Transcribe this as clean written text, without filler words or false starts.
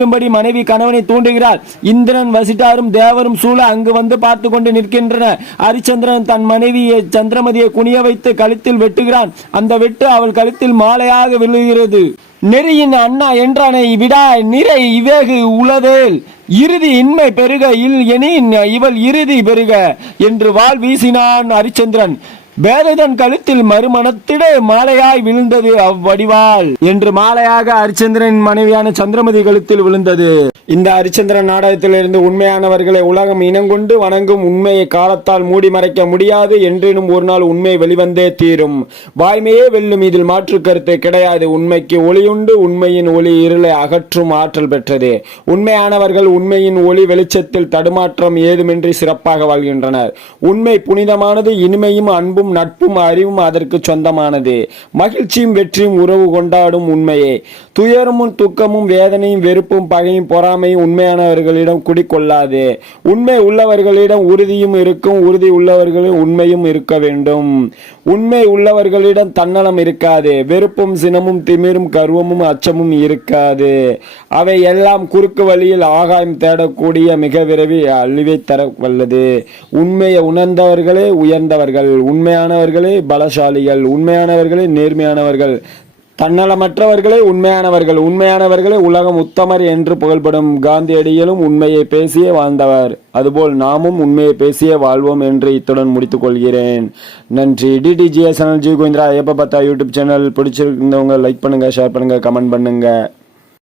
மனைவி கணவனை தூண்டுகிறாள். இந்திரன் வசிட்டாரும் தேவரும் சூழ அங்கு வந்து பார்த்து கொண்டு நிற்கின்றனர். ஹரிச்சந்திரன் தன் மனைவியை சந்திரமதியை குனிய வைத்து கழுத்தில் வெட்டுகிறான். அந்த வெட்டு அவள் கழுத்தில் மாலையாக விழுகிறது. நெறியின் அண்ணா என்றானை விடா நிறை இவேகு உளதேல் இறுதி இன்மை பெருக எனின் இவள் இறுதி பெருக என்று வாள் வீசினான் ஹரிச்சந்திரன். வேததன் கழுத்தில் மறுமணத்திட மாலையாய் விழுந்தது அவ்வடிவாள் என்று மாலையாக ஹரிச்சந்திரன் மனைவியான சந்திரமதி கழுத்தில் விழுந்தது. இந்த ஹரிச்சந்திரன் நாடகத்திலிருந்து உண்மையானவர்களை உலகம் இனங்கொண்டு வணங்கும். உண்மையை காலத்தால் மூடி மறைக்க முடியாது. என்றேனும் ஒரு நாள் உண்மை வெளிவந்தே தீரும். வாய்மையே வெல்லும். இதில் மாற்று கருத்து கிடையாது. உண்மைக்கு ஒளியுண்டு. உண்மையின் ஒளி இருளை அகற்றும் ஆற்றல் பெற்றது. உண்மையானவர்கள் உண்மையின் ஒளி வெளிச்சத்தில் தடுமாற்றம் ஏதுமின்றி சிறப்பாக வாழ்கின்றனர். உண்மை புனிதமானது. இனிமையும் அன்பும் நட்பும் அறிவும் அதற்கு சொந்தமானது. மகிழ்ச்சியும் வெற்றியும் உறவு கொண்டாடும் உண்மையே. துயரமும் துக்கமும் வேதனையும் வெறுப்பும் பகையும் பொறாமையும் உண்மையானவர்களிடம் குடிக்கொள்ளாது. உண்மை உள்ளவர்களிடம் உறுதியும் இருக்கும். உறுதி உள்ளவர்களிடம் உண்மையும் இருக்க வேண்டும். உண்மை உள்ளவர்களிடம் தன்னலம் இருக்காது. வெறுப்பும் சினமும் திமிரும் கர்வமும் அச்சமும் இருக்காது. அவை எல்லாம் குறுக்கு வழியில் ஆகாயம் தேடக்கூடிய மிக விரைவில் அழிவை தர வல்லது. உண்மையை உணர்ந்தவர்களே உயர்ந்தவர்கள். உண்மையானவர்களே பலசாலிகள். உண்மையானவர்களே நேர்மையானவர்கள். தன்னலமற்றவர்களே உண்மையானவர்கள். உண்மையானவர்களே உலகம் உத்தமர் என்று புகழ்படும். காந்தியடிகளும் உண்மையை பேசியே வாழ்ந்தவர். அதுபோல் நாமும் உண்மையை பேசியே வாழ்வோம் என்று இத்துடன் முடித்துக் கொள்கிறேன். நன்றி. DDGS சேனல் ஜி கோவிந்தரா எப்ப பார்த்தா யூடியூப் சேனல் பிடிச்சிருந்தவங்க லைக் பண்ணுங்க, ஷேர் பண்ணுங்க, கமெண்ட் பண்ணுங்க.